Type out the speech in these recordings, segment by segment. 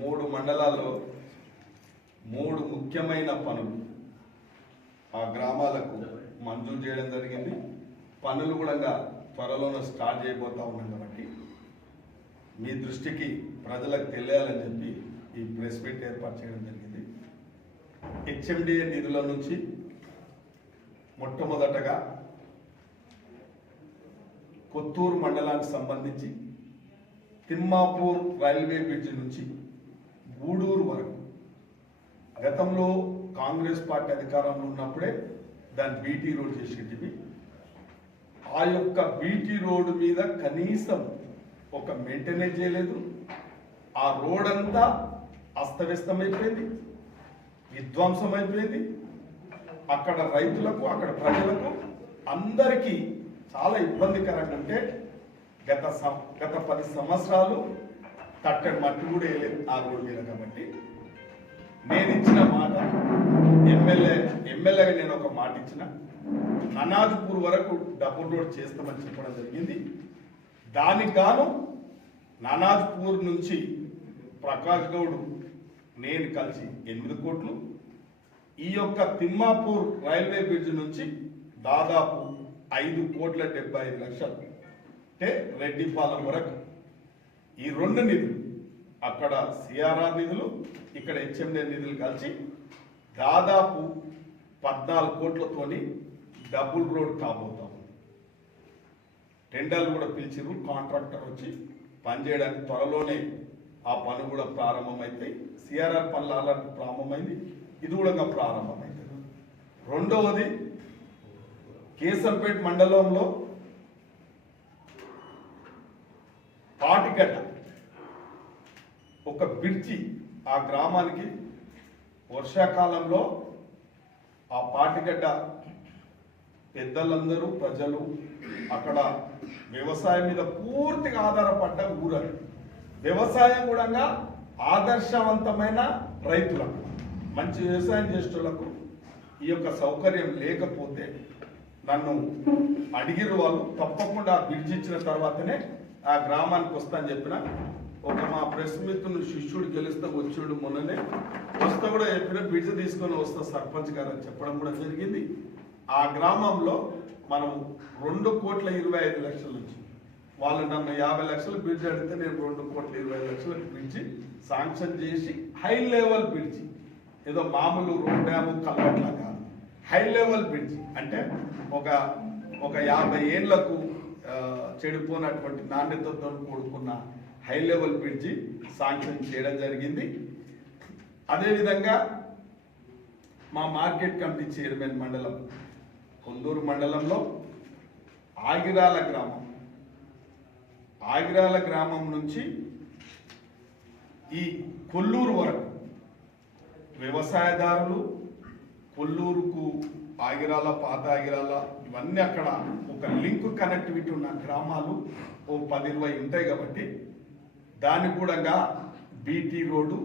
మూడు మండలాల్లో మూడు ముఖ్యమైన పనులు ఆ గ్రామాలకు మంజూరు చేయడం జరిగింది. పనులు కూడా త్వరలోనే స్టార్ట్ చేయబోతా ఉన్నాం కాబట్టి మీ దృష్టికి ప్రజలకు తెలియాలని చెప్పి ఈ ప్రెస్ మీట్ ఏర్పాటు చేయడం జరిగింది. హెచ్ఎండిఏ నిధుల నుంచి మొట్టమొదటగా కొత్తూరు మండలానికి సంబంధించి తిమ్మాపూర్ రైల్వే బ్రిడ్జ్ నుంచి గూడూరు వరకు గతంలో కాంగ్రెస్ పార్టీ అధికారంలో ఉన్నప్పుడే దాన్ని బీటీ రోడ్ చేసేటివి. ఆ యొక్క బీటీ రోడ్డు మీద కనీసం ఒక మెయింటెనెన్స్ చేయలేదు. ఆ రోడ్ అంతా అస్తవ్యస్తమైపోయింది, విధ్వంసమైపోయింది. అక్కడ రైతులకు అక్కడ ప్రజలకు అందరికీ చాలా ఇబ్బందికరంగా అంటే గత 10 సంవత్సరాలు కట్టడి మట్టి కూడా వేయలేదు ఆ రోడ్డు మీద. కాబట్టి నేను ఇచ్చిన మాట ఎమ్మెల్యేగా నేను ఒక మాట ఇచ్చిన, ననాజ్పూర్ వరకు డబుల్ రోడ్ చేస్తామని చెప్పడం జరిగింది. దానికి గాను ననాజ్పూర్ నుంచి ప్రకాష్ గౌడ్ నేను కలిసి 8 కోట్లు, ఈ యొక్క తిమ్మాపూర్ రైల్వే బ్రిడ్జ్ నుంచి దాదాపు 5,75,00,000 అంటే రెడ్డిపాలెం వరకు ఈ రెండు నిధులు, అక్కడ సిఆర్ఆర్ నిధులు ఇక్కడ హెచ్ఎండే నిధులు కలిసి దాదాపు 14 కోట్లతోని డబుల్ రోడ్ కాబోతాం. టెండర్లు కూడా పిలిచిరు, కాంట్రాక్టర్ వచ్చి పనిచేయడానికి త్వరలోనే ఆ పని కూడా ప్రారంభమైతాయి. సిఆర్ఆర్ పనులు ఆల్రెడీ ప్రారంభమైంది, ఇది కూడా ప్రారంభమైంది. రెండవది కేశంపేట మండలంలో పాటిగడ్డ ఒక బ్రిడ్జి, ఆ గ్రామానికి వర్షాకాలంలో ఆ పాటిగడ్డ పెద్దలందరూ ప్రజలు అక్కడ వ్యవసాయం మీద పూర్తిగా ఆధారపడ్డ ఊరని, వ్యవసాయం కూడా ఆదర్శవంతమైన రైతులకు, మంచి వ్యవసాయం చేసేటోళ్లకు ఈ యొక్క సౌకర్యం లేకపోతే నన్ను అడిగిరు వాళ్ళు. తప్పకుండా బ్రిడ్జ్ ఇచ్చిన తర్వాతనే ఆ గ్రామానికి వస్తా అని చెప్పిన. ఒక మా ప్రెస్ మిత్రుని శిష్యుడు గెలిస్తే వచ్చాడు, మొన్ననే వస్తా కూడా చెప్పిన, బ్రిడ్జ్ తీసుకొని వస్తా సర్పంచ్ గారు అని చెప్పడం కూడా జరిగింది. ఆ గ్రామంలో మనం 2,25,00,000 నుంచి వాళ్ళు నన్ను 50 లక్షలు బ్రిడ్జ్ అడిగితే నేను 2,25,00,000 బ్రిడ్జి శాంక్షన్ చేసి హై లెవెల్ బ్రిడ్జి, ఏదో మామూలు రోడ్ డ్యాము కల్వట్లా కాదు, హై లెవెల్ బ్రిడ్జి అంటే ఒక 50 ఏళ్లకు చెడిపోయినటువంటి నాణ్యతతో కూడుకున్న హై లెవెల్ బ్రిడ్జి శాంక్షన్ చేయడం జరిగింది. అదేవిధంగా మా మార్కెట్ కమిటీ చైర్మన్ మండలం కొందూరు మండలంలో ఆగిరాల గ్రామం నుంచి ఈ కొల్లూరు వరకు వ్యవసాయదారులు, కొల్లూరుకు ఆగిరాల, పాత ఆగిరాల, ఇవన్నీ అక్కడ ఒక లింక్ కనెక్టివిటీ ఉన్న గ్రామాలు ఓ 10-20 ఉంటాయి. కాబట్టి దాన్ని కూడా బీటీ రోడ్డు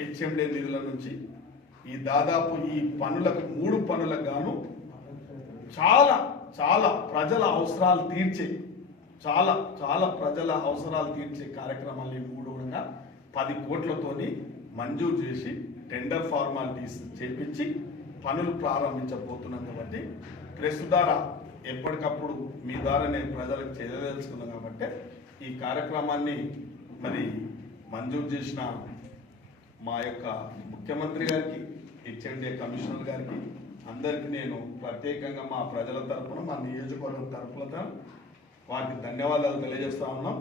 హెచ్ఎండే నిధుల నుంచి ఈ దాదాపు ఈ పనులకు 3 పనులకు గాను చాలా ప్రజల అవసరాలు తీర్చే ప్రజల అవసరాలు తీర్చే కార్యక్రమాలు ఈ 3 కూడా 10 కోట్లతోని మంజూరు చేసి టెండర్ ఫార్మాలిటీస్ చేపించి పనులు ప్రారంభించబోతున్నాం. కాబట్టి ప్రెస్ ద్వారా ఎప్పటికప్పుడు మీ ద్వారా నేను ప్రజలకు చేయదలుచుకున్నాను. కాబట్టి ఈ కార్యక్రమాన్ని మరి మంజూరు చేసిన మా యొక్క ముఖ్యమంత్రి గారికి, హెచ్ఎండే కమిషనర్ గారికి, అందరికీ నేను ప్రత్యేకంగా మా ప్రజల తరఫున, మా నియోజకవర్గం తరఫున వారికి ధన్యవాదాలు తెలియజేస్తా ఉన్నాం.